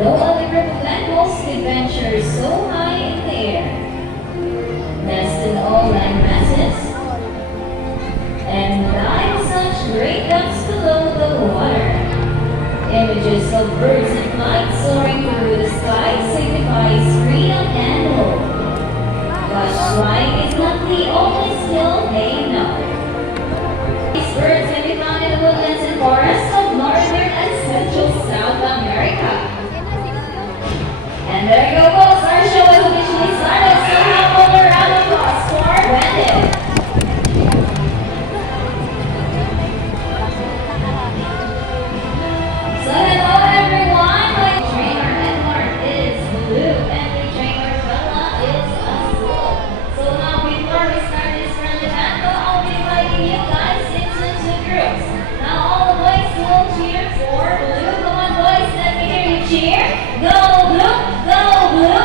No other group of animals could venture so high in the air. Nest in all land masses and dive such great depths below the water. Images of birds in flight soaring through the sky signifies freedom and hope. But flying is not the only skill they know. These birds can be found in the woodlands and forests of northern and central South America. And there you go, folks. Our show is officially started. So have another round of applause for Wendy. So hello everyone. My trainer Edward is blue and the trainer Bella is azul. So now before we start this friendly battle, I'll be dividing you guys into two groups. Now all the boys will cheer for blue. Come on boys, let me hear you cheer. Go blue, go blue.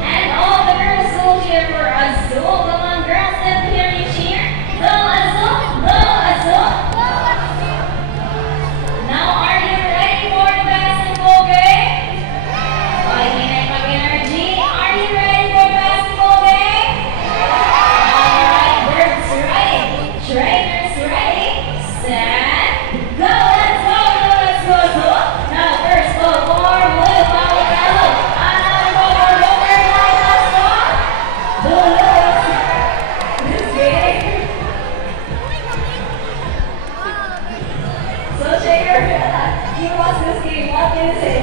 And all the girls will cheer for azul. Come on girls, let me hear you cheer. Go azul, go azul. Now are you ready for the basketball game? Fighting up energy. Are you ready for the basketball game? Alright, birds ready. Trainers ready. Set. Go, let's go, let's go, let's go. Now first ball for blue. Follow yellow. Another ball for blue. Let's go. Blue. This game. So Shaker, you lost this game. What can you say?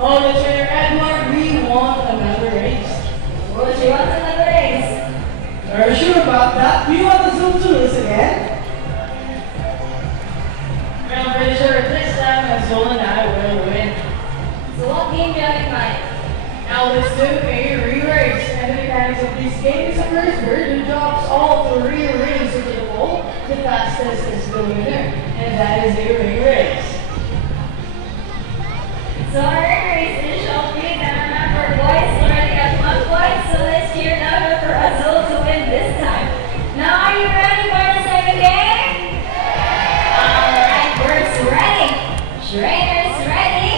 Oh, the trainer Edward, we want another race. Well, she wants another race. Are you sure about that? Do you want the Zoom to lose again? Well, I'm pretty sure this time Azul and I will win. So what game do you have in mind? Now let's do a re-race. And the mechanics of this game is a first bird who drops all three rings into the bowl. The fastest is the winner. And that is a re-race. So our race is opening and remember boys already got 1 point, so let's cheer louder for Azul to win this time. Now are you ready for the second game? Alright, birds ready. Trainers ready.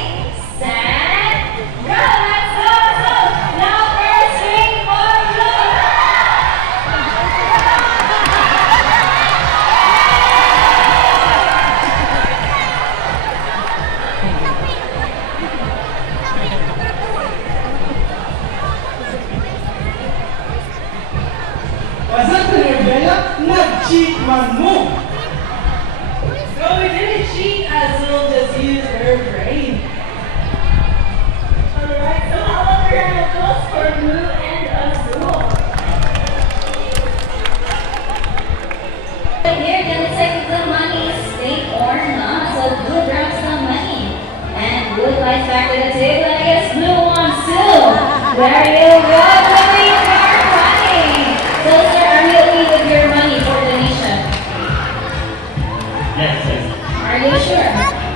Set. Go! Let's go! Azul! Now first ring for blue! Wasn't the Rebella? Nag-cheat man mo! No, we didn't cheat, Azul just used her brain. Alright, so how about the round of applause for blue and Azul? Here, gonna check if the money is fake or not. So blue drops the money. And blue lies back to the table. I guess blue wants too. There you go. Blue, you are running. So sir, are you okay with your money for donation? Yes, yes, Are you sure?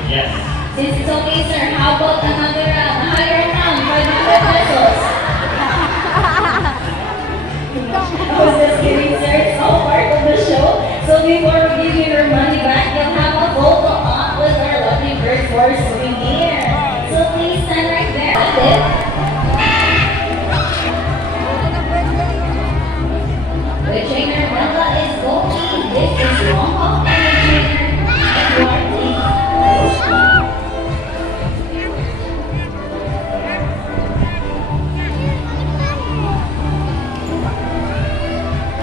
yes. Since it's okay, sir, how about another higher amount, 500 pesos? I was just kidding, sir. It's all part of the show. So before we give you your money back, you'll have a photo op with our lovely bird for souvenir. So please stand right there. The trainer Bella is goalie. This is long hop and the trainer Edward please.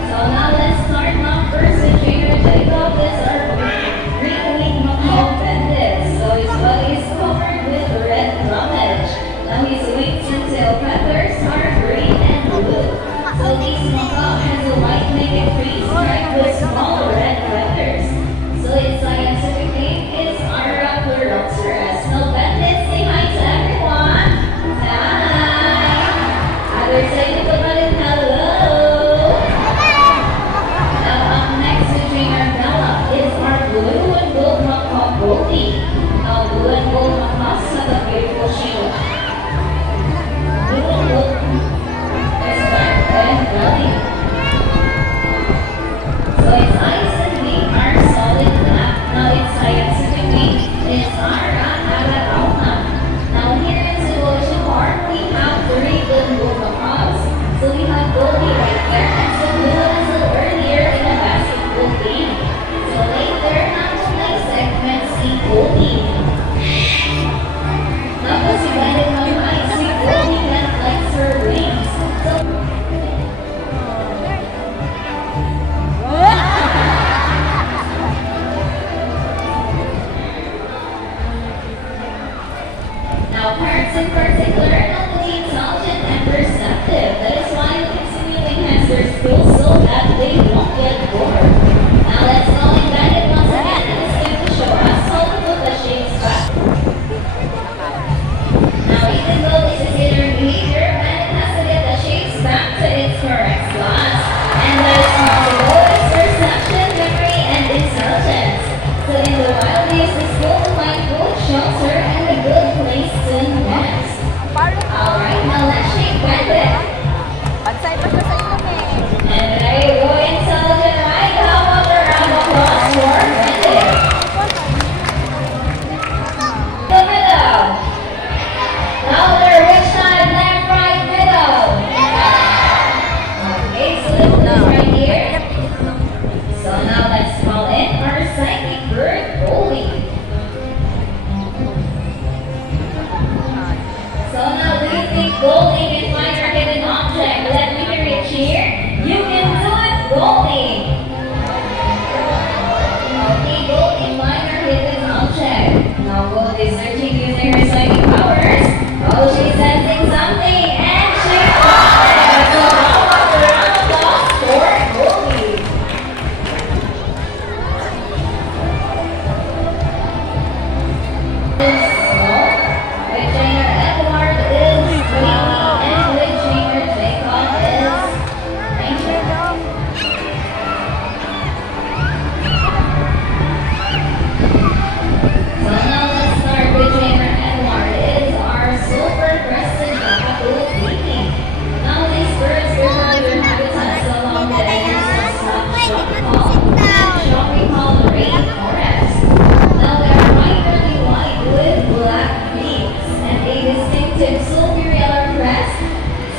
So now let's start now first with trainer Jacob. These are green-winged macaw bandits. So his body is covered with red plumage. Now his wings and tail feathers are green and blue. So this macaw has a white naked face striped with small red feathers. So its scientific name is Arapleropterus. Now bandits, say hi to everyone. Hi. Others say to hello. Now up next to trainer Bella is our blue and gold macaw goldie. Now blue and gold macaws have a beautiful shield. Blue and gold is black and belly. So its eyes and wings are solid black. Now its scientific name is Ara learnably intelligent and perceptive. That is why they continue to enhance their skills so that they won't get bored. Now let's go and guide it once again, and it's going to show us how to put the shapes back. Now even though this is inner behavior, when it has to get the shapes back to its correct slots, and that is possible is perception, memory, and intelligence. So in the wild, they use this skill to find food, shelter, and a good place to nest. Alright, now let's shape bandit. Pansay pa siya sa inyo eh. And there you go, intelligent, right? How about a round of applause for bandit? The middle. Louder, which side? Left, right, middle. Okay, so let's put this right here. So now let's call in our psychic bird, Goldie. So now do you think Goldie can find her hidden object? Let me hear it cheer. You can do it, Goldie. Okay, Goldie, find her hidden object. Now Goldie is searching using her psychic powers. Oh, she's sensing something and she found it. So how about a round of applause for Goldie? With trainer Edward is Queenie, and with trainer Jacob is Ranger. So now let's start with trainer Edward. It is our super crested cockatoo Viking. Now these birds prefer their habitats along the edges of what we call the rainforest. Now they are primarily white with black beaks and a distinctive superior crest.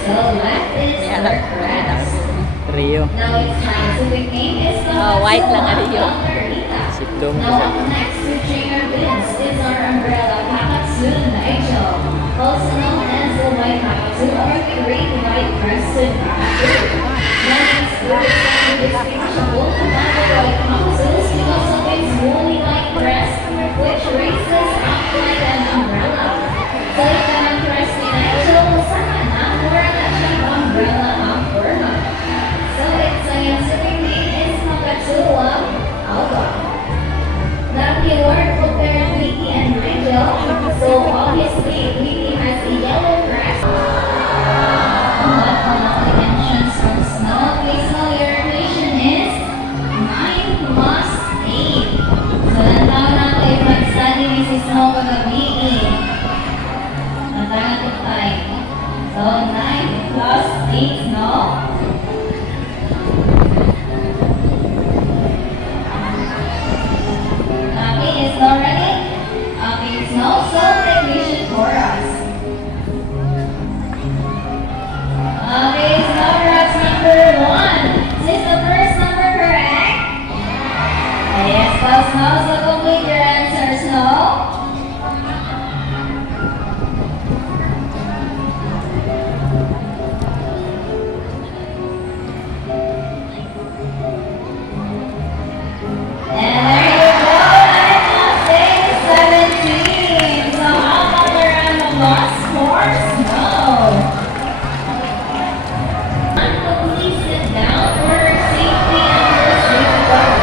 So left is their crest. Rio. Now its scientific name is white lang ang Rio. Galarita. Siplong Now up next to trainer Vince is our umbrella cockatoo Nigel, also known as the white cockatoo or the great white crested cockatoo. Now it's good and distinguishable from other white cockatoos because of its woolly white crest, which raises up like an umbrella. So ito ang crest ni Nigel sa kanan or at siyang umbrella ang forma. So its scientific name is Cockatooa alba. Now keyword compared Vicky and Nigel, so obviously Vicky has a yellow crest. But on all the entrance from snow, okay, so your equation is 9 plus 8. So natawa na ito yung pag-study ni si Snow kagabi. Natawa ito tayo. So 9 plus 8, no? Okay, is Snow ready? Okay, Snow, so equation for us. Okay, Snow, that's number 1. Is the first number correct? Yes, so Snow, so complete your answer, Snow. And there you go, I must say 17. So how about a round of applause for Snow? Please sit down for her safety and her safeguard.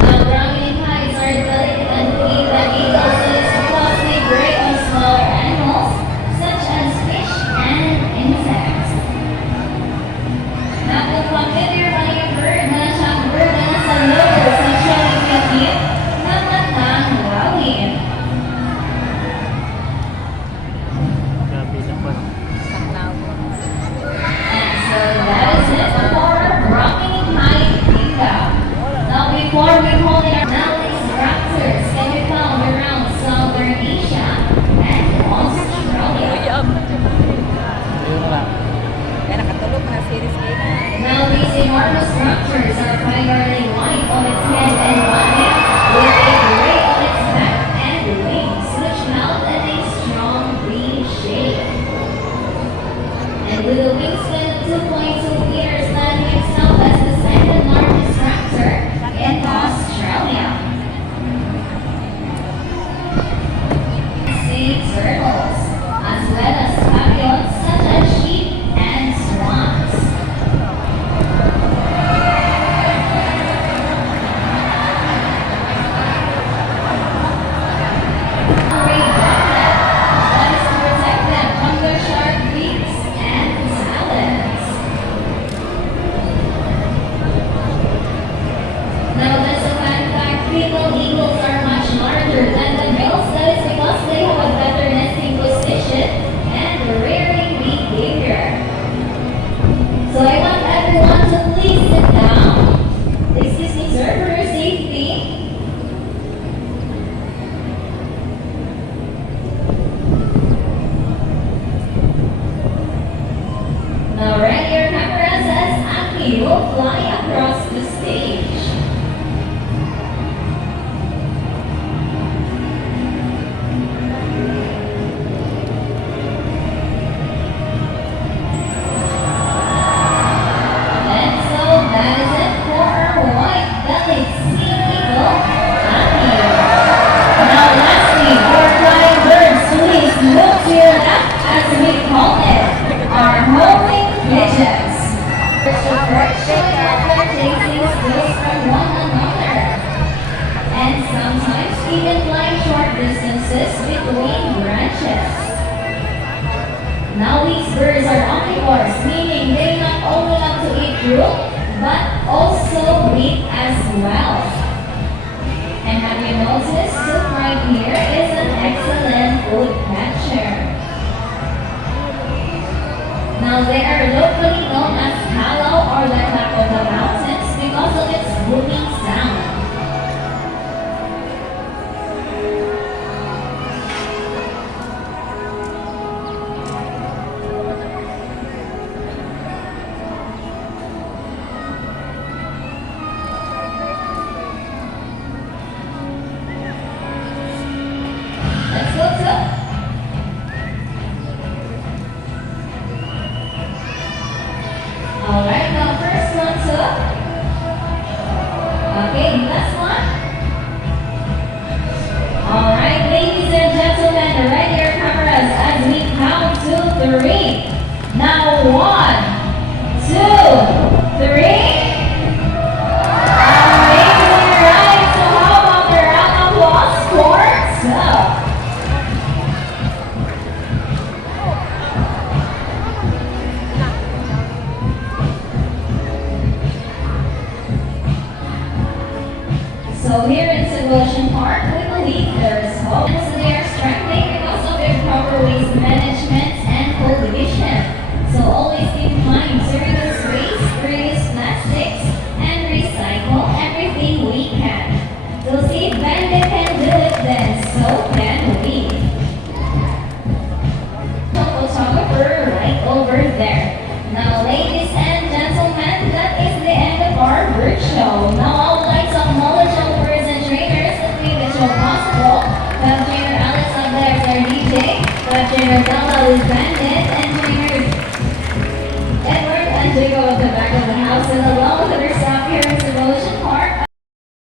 Now, brownie pies are delicate and believe that eagles is closely prey on smaller animals such as fish and insects. Now, kung familiar ba yung bird na siyang bird na nasa logo sa Shelly Cute, namatang wawin. Grabe naman. And so that is it for Rocking High Kingdom. Now before we hold it, now these raptors can be found around Southern Asia and Australia. Ayun lang. Kaya nakatulog na series game. Now these enormous raptors are primarily white on its head and body, with a gray on its back and wings, which mount in a strong V shape. And with a wingspan of 2.2 meters, landing itself as the second largest raptor in Australia. Alex C. Eagle, Matthew. Now lastly, our flying birds, please look to your left as we call it, our homing pigeons. Showing off their chasing skills from one another. And sometimes even flying short distances between branches. Now these birds are omnivores, meaning they not only love to eat fruit, but also meat as well. And have you noticed Soup right here is an excellent food catcher. Now they are locally known as Hallow or the Clap of the Mountains because of its booming sound. Let's go to. Alright, now first one to. Okay, last one. Alright, ladies and gentlemen, ready your cameras as we count to 3. Now 1, 2, 3. Amazing, right? So how about the round of applause for Soup? So here in Ocean Park, we believe there is hope. So they are strengthening because of their proper waste management and cultivation. So always keep in mind to reduce waste, reduce plastics, and recycle everything we can. So see if Bandit can do it, then so can we. Photographer right over there. Now, ladies and gentlemen, that is the end of our bird show. Now, I would like to acknowledge all the birds and trainers that made the show possible. We have trainer Alex up there as our DJ. We have trainer Della with Bandit and trainer Edward and Jacob at the back of the house, and along with other staff here in